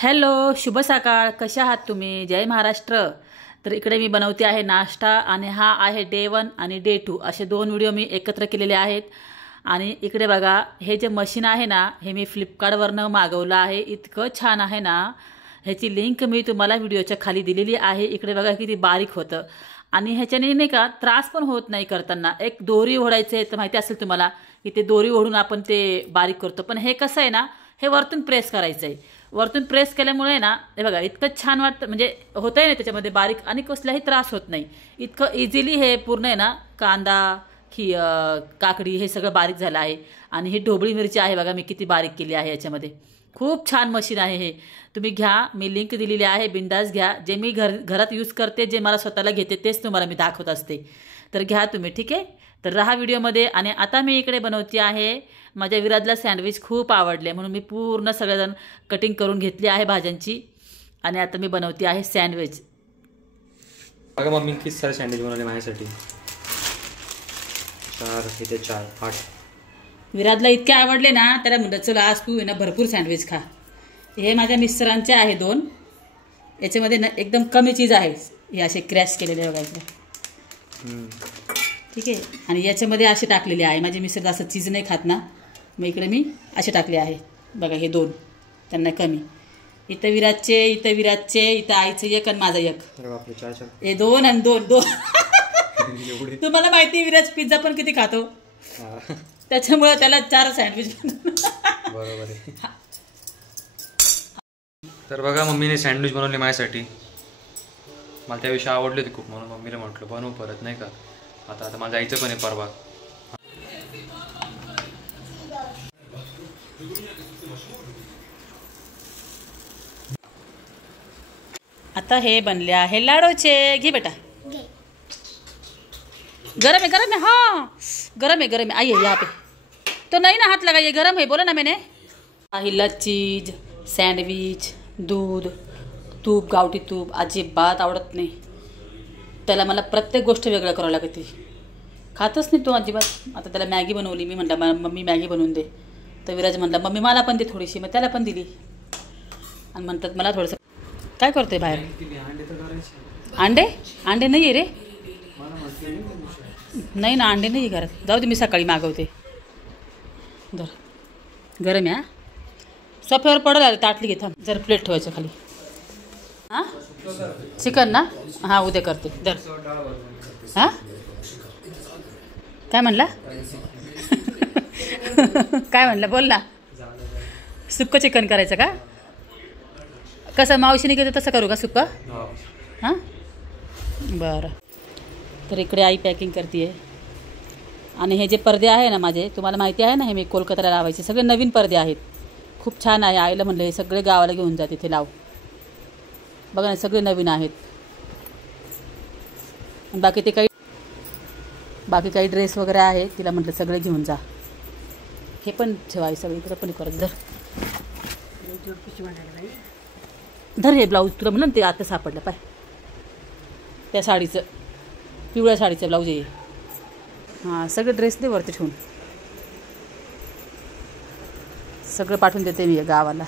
Hello, शुभ सकाळ. कशा आहात तुम्ही? जय महाराष्ट्र. तर इकडे मी बनवते आहे नाश्ता आणि हा आहे डे 1 आणि डे 2 असे दोन व्हिडिओ मी एकत्र केलेले आहेत. आणि इकडे बघा, हे जे मशीन आहे ना, हे मी फ्लिपकार्टवरनं मागवलं आहे. इतकं छान आहे ना, ह्याची लिंक मी तुम्हाला व्हिडिओच्या खाली दिलेली आहे. इकडे बघा किती बारीक होतं आणि ह्याच्याने नाही का त्रास पण होत नाही करताना. एक दोरी ओढायचं आहे तर माहिती असेल तुम्हाला की ते दोरी ओढून आपण ते बारीक करतो. पण हे कसं आहे ना, हे वरतून प्रेस करायचं आहे. वरतून प्रेस केल्यामुळे ना हे बघा इतकं छान वाटतं, म्हणजे होतंय ना त्याच्यामध्ये बारीक आणि कसलाही त्रास होत नाही. इतकं इझिली हे पूर्ण आहे ना, कांदा काकडी हे सगळं बारीक झालं आहे. आणि ही ढोबळी मिरची आहे बघा, मी किती बारीक केली आहे याच्यामध्ये. खूप छान मशीन आहे हे, तुम्ही घ्या. मी लिंक दिलेली आहे, बिंदास घ्या. जे मी घरात यूज करते, जे मला स्वतःला घेते तेच तुम्हाला मी दाखवत असते. तर घ्या तुम्ही, ठीक आहे. तर राहा व्हिडिओमध्ये. आणि आता मी इकडे बनवते आहे, माझ्या विराजला सँडविच खूप आवडले म्हणून मी पूर्ण सगळेजण कटिंग करून घेतली आहे भाज्यांची. आणि आता मी बनवते आहे सँडविच. बघा मम्मी किती सारे सँडविच बनवले माझ्यासाठी. 8 विराजला इतके आवडले ना, त्याला म्हणलं चला आज तू ना भरपूर सँडविच खा. हे माझ्या मिस्टरांचे आहे 2. याच्यामध्ये ना एकदम कमी चीज आहे, हे असे क्रॅश केलेले बघायचे, ठीक आहे. आणि याच्यामध्ये असे टाकलेले आहे. माझे मिस्टर असं चीज नाही खात ना, मग इकडे मी असे टाकले आहे बघा. हे 2 त्यांना कमी. इथं विराजचे, इथं आईचं 1 आणि माझं 1. हे 2 आणि 2. तुम्हाला माहिती विराज पिझ्झा पण किती खातो, त्याच्यामुळे त्याला 4 सँडविच बरोबर आहे. तर बघा मम्मीने सँडविच बनवले माझ्यासाठी. मला त्याविषयी आवडले होते खूप, म्हणून मम्मीला म्हटलं बनवू परत, नाही का. आता मला जायचं पण आहे परवा. आता हे बनले आहे लाडूचे. घे बेटा, गरम है. हाँ गरम है. आइए यहाँ पे. तो नहीं ना हाथ लगाइए, गरम है. बोला ना मैंने. हिला चीज, सँडविच, दूध, तूप, गावठी तूप अजिबात आवडत नाही त्याला. मला प्रत्येक गोष्ट वेगळं करावं लागते. खातच नाही तो अजिबात. आता त्याला मॅगी बनवली. मी म्हटलं मम्मी मॅगी बनवून दे. तर विराज म्हटला मम्मी मला पण दे थोडीशी. मग त्याला पण दिली. आणि म्हणतात मला थोडंसं. काय करतोय बाहेर? अंडे नाही आहे रे. नाही ना, अंडे नाही घरात. जाऊ दे, मी सकाळी मागवते. गरम आहे. सोफ्यावर पडलं आलं, ताटली घेता जर प्लेट ठेवायचं खाली. हां चिकन ना, हां उद्या करते. हां काय म्हणला? काय म्हणलं बोल ना. सुक्कं चिकन करायचं का? कसं मावशीने केलं तसं करू का सुक्कं? हां बरं. तर इकडे आई पॅकिंग करते आहे. आणि हे जे पडदे आहे ना माझे, तुम्हाला माहिती आहे ना, हे मी कोलकात्याला लावायचे सगळे नवीन पडदे आहेत. खूप छान आहे. आईला म्हणलं हे सगळे गावाला घेऊन जा, तिथे लाव. बघा ना, सगळे नवीन आहेत. बाकी काही ड्रेस वगैरे आहे, तिला म्हटलं सगळे घेऊन जा. हे पण ठेवाय सगळं इकडं पण करत. धर हे ब्लाऊज, तुला म्हणून ते आता सापडलं पाय, त्या साडीचं, पिवळ्या साडीचं ब्लाऊज आहे. हां सगळे ड्रेस दे वरती ठेवून. सगळं पाठवून देते मी गावाला.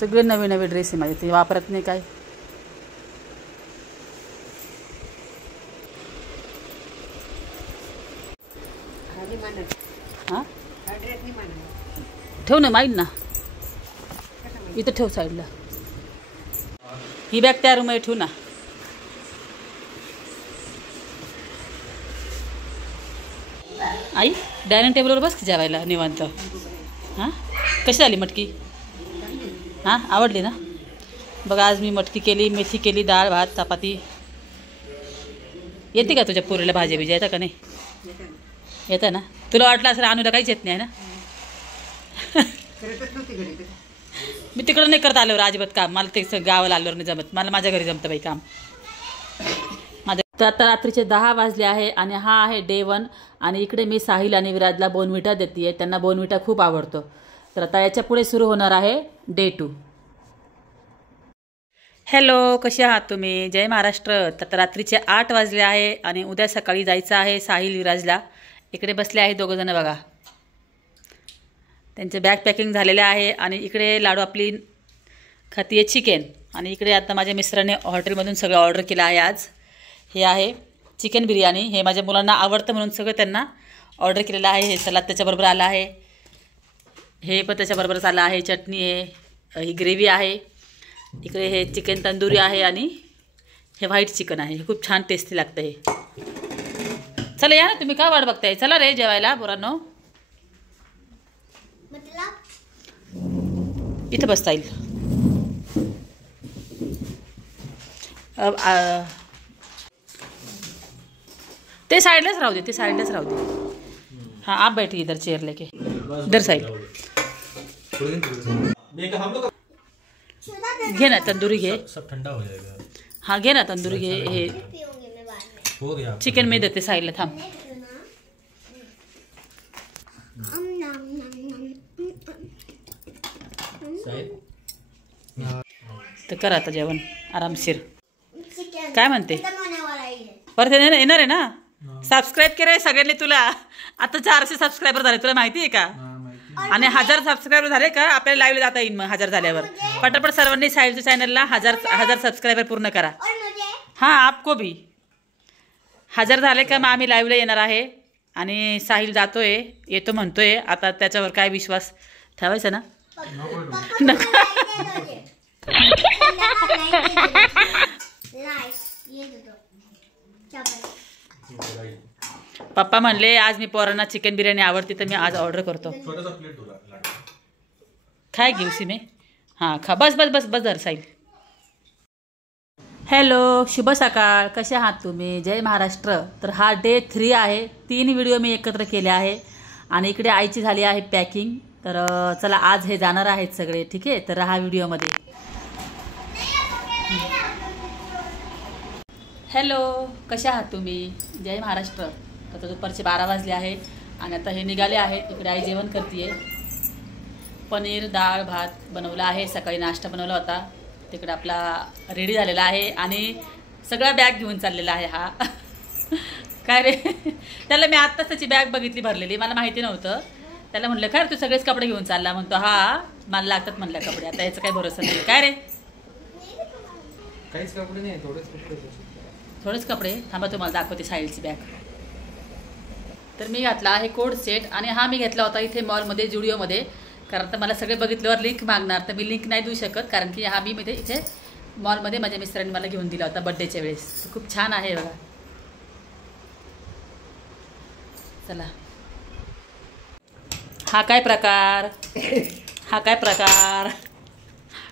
सगळे नवे नवे ड्रेस आहे माझे, ते वापरत नाही काय. हां ठेव ना, माहीत ना, इथं ठेव साईडला. ही बॅग त्या रूममध्ये ठेवू ना. आई डायनिंग टेबलवर बस की जेवायला निवांत. हां कशी झाली मटकी? हां आवडली ना. बघा आज मी मटकी केली, मेथी केली, डाळ भात चपाती. येते का तुझ्या पोरीला भाजी बिजी येतं का नाही? येतं ना. तुला वाटलं असं आणूला काहीच येत नाही ना. मी तिकडं नाही करत आल्यावर अजिबात काम. मला ते गावाला आल्यावर नाही जमत. मला माझ्या घरी जमतं बाई काम माझ्या. तर आता रात्रीचे 10 वाजले आहे आणि हा आहे डे 1. आणि इकडे मी साहिल आणि विराजला बोर्नव्हिटा देते. त्यांना बोर्नव्हिटा खूप आवडतो. तर आता याच्या पुढे सुरू होणार आहे डे 2. हॅलो, कसे आहात तुम्ही? जय महाराष्ट्र. तर रात्रीचे 8 वाजले आहे आणि उद्या सकाळी जायचं आहे साहिल विराजला. इकडे बसले आहे दोघंजणं बघा. त्यांचे बॅग पॅकिंग झालेले आहे आणि इकडे लाडू आपली खाती आहे चिकन. आणि इकडे आता माझ्या मिस्टरांनी हॉटेलमधून सगळं ऑर्डर केलं आहे आज. हे आहे चिकन बिर्याणी. हे माझ्या मुलांना आवडतं म्हणून सगळं त्यांना ऑर्डर केलेलं आहे. हे सलाद त्याच्याबरोबर आलं आहे. हे पण त्याच्याबरोबरच आलं आहे. चटणी आहे, ही ग्रेव्ही आहे. इकडे हे चिकन तंदुरी आहे आणि हे व्हाईट चिकन आहे. हे खूप छान टेस्टी लागतं हे. चला या ना, तुम्ही का वाट बघताय? चला रे जेवायला पोरांनो. इथं बसता येईल. ते साइडलाच राहू दे, ते साइडलाच राहू दे. हाँ आप बैठिए इधर चेयर लेके, इधर साइड. घे ना तंदूरी घे. सब ठंडा हो जाएगा. हाँ घे ना तंदूरी घे. हे हो गया. चिकन में देते साइडला. थांब. तर कर आता जेवण आरामशीर. काय म्हणते परत येणार आहे ना? सबस्क्राईब केलंय सगळ्यांनी तुला. आता 400 सबस्क्रायबर झाले, तुला माहिती आहे का? आणि 1000 सबस्क्रायबर झाले का आपल्याला लाईव्ह जाता येईल. मग 1000 झाल्यावर पटापट सर्वांनी साहिलच्या चॅनलला 1000 सबस्क्रायबर पूर्ण करा. हां आपको भी 1000 झाले का मग आम्ही लाईव्हला येणार आहे. आणि साहिल जातोय, येतो म्हणतोय. आता त्याच्यावर काय विश्वास ठेवायचा ना? पप्पा म्हणले आज मी पोरांना चिकन बिर्याणी आवडते तर मी आज ऑर्डर करतो. काय घेऊ सी मी? हां खा. बस बस बस बस धर साहिल. हॅलो, शुभ सकाळ. कसे आहात तुम्ही? जय महाराष्ट्र. तर हा डे 3 आहे. 3 व्हिडिओ मी एकत्र केले आहे. आणि इकडे आईची झाली आहे पॅकिंग. तर चला आज हे जाणार आहेत सगळे. ठीक आहे, तर हा व्हिडिओमध्ये. हॅलो, कसे आहात तुम्ही? जय महाराष्ट्र. आता दुपारचे 12 वाजले आहे आणि आता हे निघाले आहेत. इकडे आई जेवण करते. पनीर डाळ भात बनवला आहे. सकाळी नाश्ता बनवला होता. तिकडे आपला रेडी झालेला आहे आणि सगळा बॅग घेऊन चाललेला आहे हा. काय रे, त्याला मी आत्ताच त्याची बॅग बघितली भरलेली, मला माहिती नव्हतं. त्याला म्हणलं काय रे तू सगळेच कपडे घेऊन चालला? म्हणतो हा मला लागतात म्हणलं कपडे. आता याचा काही भरोसा नाही. काय रे काहीच कपडे नाही, थोडेच कपडे. थांबा तुम्हाला दाखवते साहिलची बॅग. तर मी घातला आहे कोड सेट आणि हा मी घेतला होता इथे मॉलमध्ये, जुडिओमध्ये. कारण तर मला सगळे बघितल्यावर लिंक मागणार, तर मी लिंक नाही देऊ शकत. कारण की हा मी मध्ये इथे मॉलमध्ये माझ्या मिस्टरांनी मला घेऊन दिला होता बड्डेच्या वेळेस. खूप छान आहे बघा. चला, हा काय प्रकार? हा काय प्रकार?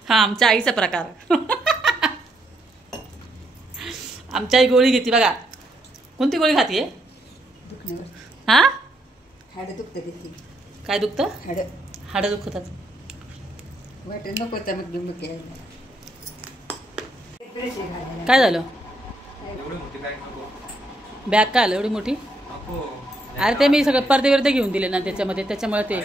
हा आमच्या आईचा प्रकार. आमच्या आई गोळी घेते बघा. कोणती गोळी खातीये? हां हाडं दुखतं. काय दुखतं? हाडं दुखतात. वाटत नको तर मग काय झालं? बॅग का आलं एवढी मोठी? अरे ते मी सगळं पडदे विरदे घेऊन दिले ना त्याच्यामध्ये, त्याच्यामुळे ते.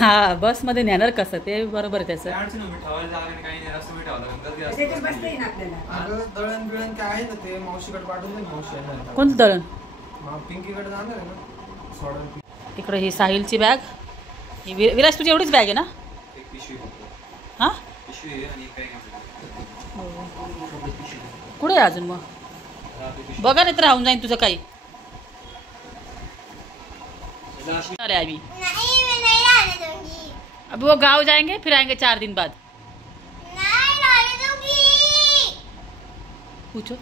हा बसमध्ये नेणार कसं ते बरोबर आहे त्याचं. कोणतं दळण? इकडे ही साहिलची बॅग. विराज तुझी एवढीच बॅग आहे ना? हां कुठे आहे अजून? मग बघा नाही तर राहून जाईन तुझं काही. अरे अभी अब वो गाँव जाएंगे फिर आएंगे 4 दिन बाद. पूछो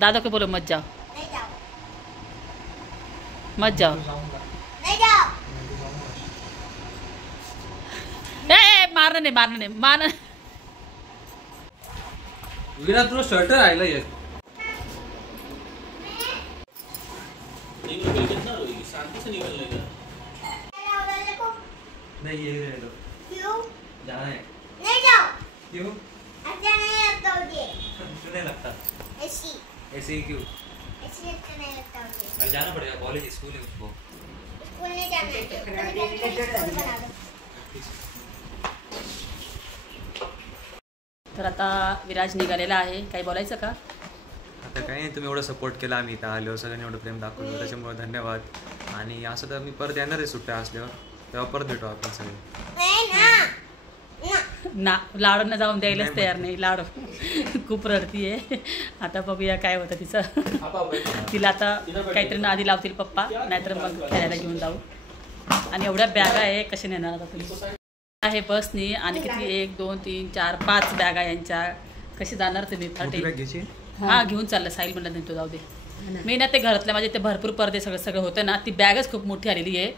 दादा को बोलो मत जाओ. मत जाओ. मारना नहीं. विराट तुला शर्ट राहिला ये. नहीं ये रह लो. क्यों जाना है? नहीं जाओ. क्यों? अच्छा नहीं लगता मुझे. क्यों नहीं लगता? ऐसे ही क्यों? ऐसे नहीं लगता मुझे. अरे जाना पड़ेगा, कॉलेज स्कूल है उसको. स्कूल नहीं जाना है. तर आता विराज निघालेला आहे. काही बोलायचं का? आता काही नाही, तुम्ही एवढं सपोर्ट केला. आम्ही इथं आलो, सगळ्यांनी एवढं प्रेम दाखवलं, त्याच्यामुळे धन्यवाद. आणि असं तर मी परत येणार आहे सुट्ट्या असल्यावर. तेव्हा परत भेटू आपण सगळे. ना लाडूंना जाऊन द्यायलाच तयार नाही. लाडू खूप रडतीये. आता बघूया काय होतं तिचं. तिला आता काहीतरी आधी लावतील पप्पा, नाहीतर मग खेळायला घेऊन जाऊ. आणि एवढ्या बॅगा आहे, कशा नेणार आता तुम्ही आहे बसनी. आणि किती 1 2 3 4 5 बॅगा यांच्या. कशी जाणार तुम्ही? हा घेऊन चाललं. साहिल म्हणलं नाही तो जाऊ दे. मी ना ते घरातल्या माझे ते भरपूर पडदे सगळं होतं ना, ती बॅगच खूप मोठी आलेली आहे.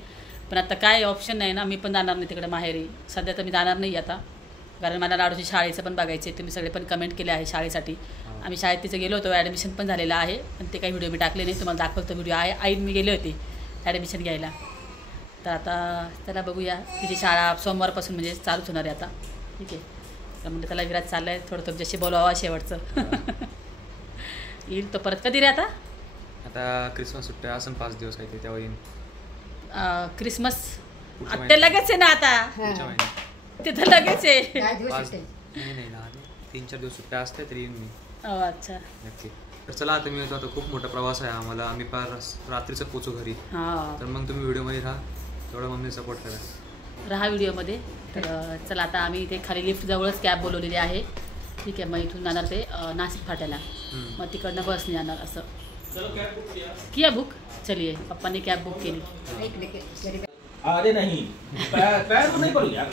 पण आता काय ऑप्शन नाही ना, मी पण जाणार नाही तिकडे माहेरी. सध्या तर मी जाणार नाही आता, कारण मला लाडूची शाळेचं पण बघायचं आहे. तुम्ही सगळे पण कमेंट केले आहे शाळेसाठी. आम्ही शाळेत तिचं गेलो होतो, ॲडमिशन पण झालेलं आहे. पण ते काही व्हिडिओ मी टाकले नाही, तुम्हाला दाखवतो व्हिडिओ आहे. आई मी गेले होते ॲडमिशन घ्यायला. तर आता त्याला बघूया. तिची शाळा सोमवारपासून म्हणजे चालूच होणार आहे आता. ठीक आहे. तर म्हणजे त्याला विराज चाललं आहे थोडं तुमच्याशी बोलावं शेवटचं. येईल तो परत कधी रे आता? आता क्रिसमस सुट्ट्या असं 5 दिवस काही तेव्हा येईन. क्रिसमस आता लगेच आहे ना, आता तिथं लगेच आहे. नाही 3-4 दिवस सुट्ट्या असते तरी येईन मी. अच्छा नक्की. तर चला आता मी येतो. आता खूप मोठा प्रवास आहे आम्हाला. आम्ही पार रात्रीचं पोचू घरी. तर मग तुम्ही व्हिडिओमध्ये राहा, तेवढं मम्मी सपोर्ट करा. राहा व्हिडिओमध्ये. तर चला आता आम्ही इथे खाली लिफ्ट जवळच कॅब बोलवलेली आहे. ठीक आहे. मग इथून जाणार ते नाशिक फाट्याला. मग तिकडनं बसने जाणार असं. किया बुक? चलिए पप्पा ने कॅब बुक केली. अरे नहीं पैर को नहीं पड़ेगा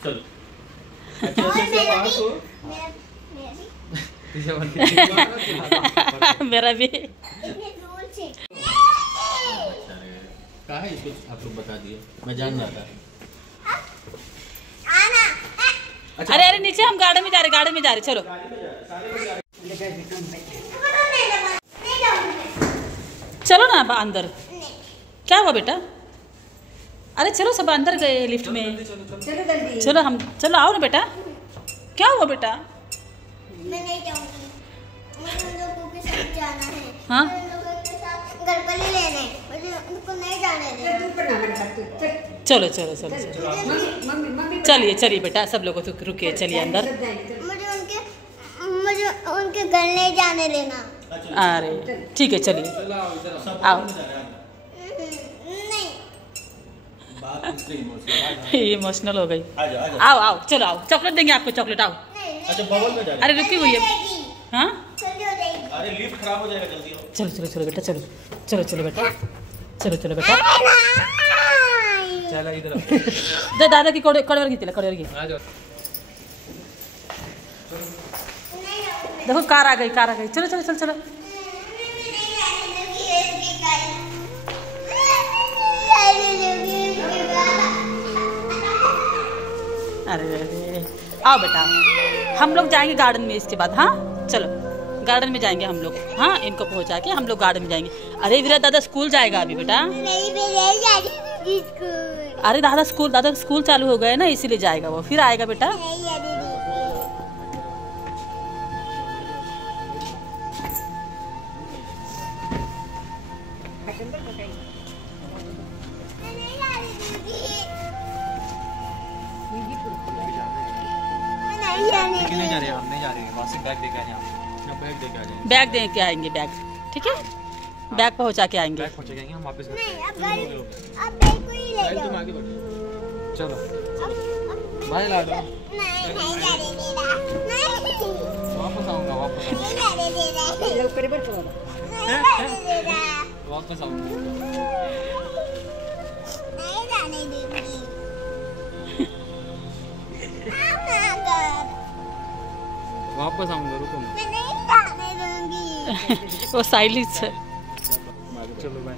चलो मेरा भी कहा है इसको आप लोग बता दिए मैं जान रहा था. अरे अरे नीचे हम गार्डन में जा रहे चलो. चलो ना अंदर. क्या हुआ बेटा? अरे चलो सब अंदर गए लिफ्ट में. चलो हम चलो आओ ना बेटा. क्या हुआ बेटा? मैं नहीं जाऊंगी. मुझे उन लोगों के साथ जाना है. हाँ? उन लोगों के साथ गलगले लेने. मुझे उनको नहीं जाने देना. चलो चलो चलो चलिए चलिए बेटा सब लोग रुकिए. चलिए अंदर. मुझे उनके घर नहीं जाने देना. अरे ठीक है चलिए आओ. इमोशनल हो गई. आओ आओ चलो आओ. चॉकलेट देंगे आपको. चॉकलेट आओ. अच्छा बबल में जा रहे अरे रुकी हुई है. हाँ अरे लिफ्ट खराब हो जाएगा जल्दी आओ. चलो चलो चलो बेटा चलो चलो चलो बेटा चलो चलो बेटा. चला इधर दादा की कडेवर घेतली. कडेवर घे. देखो कार आ गई. चलो चलो चलो चलो. अरे आओ बेटा हम लोग जाएंगे गार्डन में इसके बाद. हाँ चलो गार्डन में जाएंगे हम लोग. हाँ इनको पहुंचा के हम लोग गार्डन में जाएंगे. अरे विराट दादा स्कूल जाएगा अभी बेटा. अरे दादा स्कूल चालू हो गया ना, इसीलिए जाएगा वो. फिर आएगा बेटा. नहीं जा रहे. हम नहीं जा रहे. वासिफ बैग देके आ जाएंगे. बैग दे के आएंगे. बैग ठीक है. बैग पहुंचा के आएंगे. बैग पहुंचा के आएंगे हम वापस. अब बैग को ही ले जाओ. तुम आगे बढ़ो. चलो भाई ला दो. नहीं जाने देना. नहीं वापस आऊंगा. नहीं जाने देना. नहीं जाने देना. वापस आऊंगा. नहीं जाने देंगी. वापस आऊंगा. रुको मैं नहीं जाने दूंगी. वो साइलिस है. चलो बाय.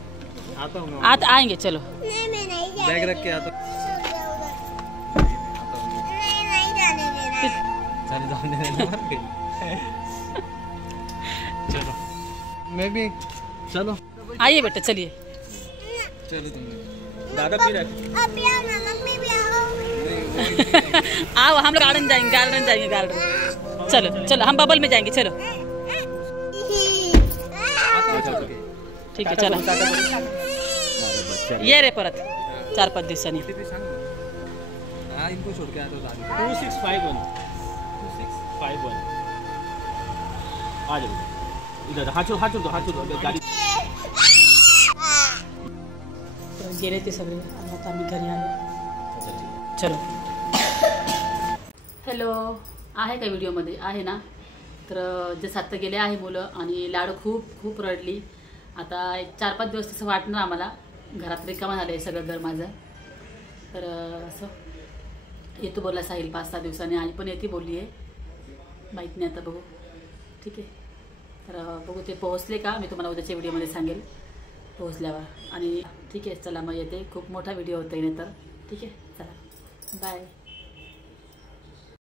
आता हूँ. आएंगे चलो. नहीं मैं नहीं जाने. बैग रख के आता हूँ. नहीं जाने देना. चल जाने देना. चलो मैं भी. चलो आइए बेटा चलिए. चलो तुम दादा भी रख. अभी आओ ना. मम्मी भी आओ. आओ हम लोग गार्डन जाएंगे. चलो चलो हम बबल में जाएंगे. चलो ठीक आहे चला. ये रे परत 4-5 दिवसांनी. हाँ इनको छोड़ के आता हूँ. 2651 आ जाओ इधर. हाथ छोड़ दो गाड़ी. गेले ते सगळे. आता आम्ही घरी आलो. चलो. हॅलो, आहे का व्हिडिओमध्ये? आहे ना. तर जसं आत्ता गेले आहे मुलं आणि लाडू खूप रडली. आता एक 4-5 दिवस तसं वाटणार आम्हाला. घरात रिकामा झालं आहे सगळं घर माझं. तर असं येतो बोलला साहिल 5-6 दिवसांनी. आई पण येते बोलली आहे, माहीत नाही आता, बघू. ठीक आहे. तर बघू ते पोहोचले का मी तुम्हाला उद्याच्या व्हिडिओमध्ये सांगेल पोहोचल्यावर. आणि ठीक आहे, चला मग येते. खूप मोठा व्हिडिओ होता नाही तर. ठीक आहे, चला बाय.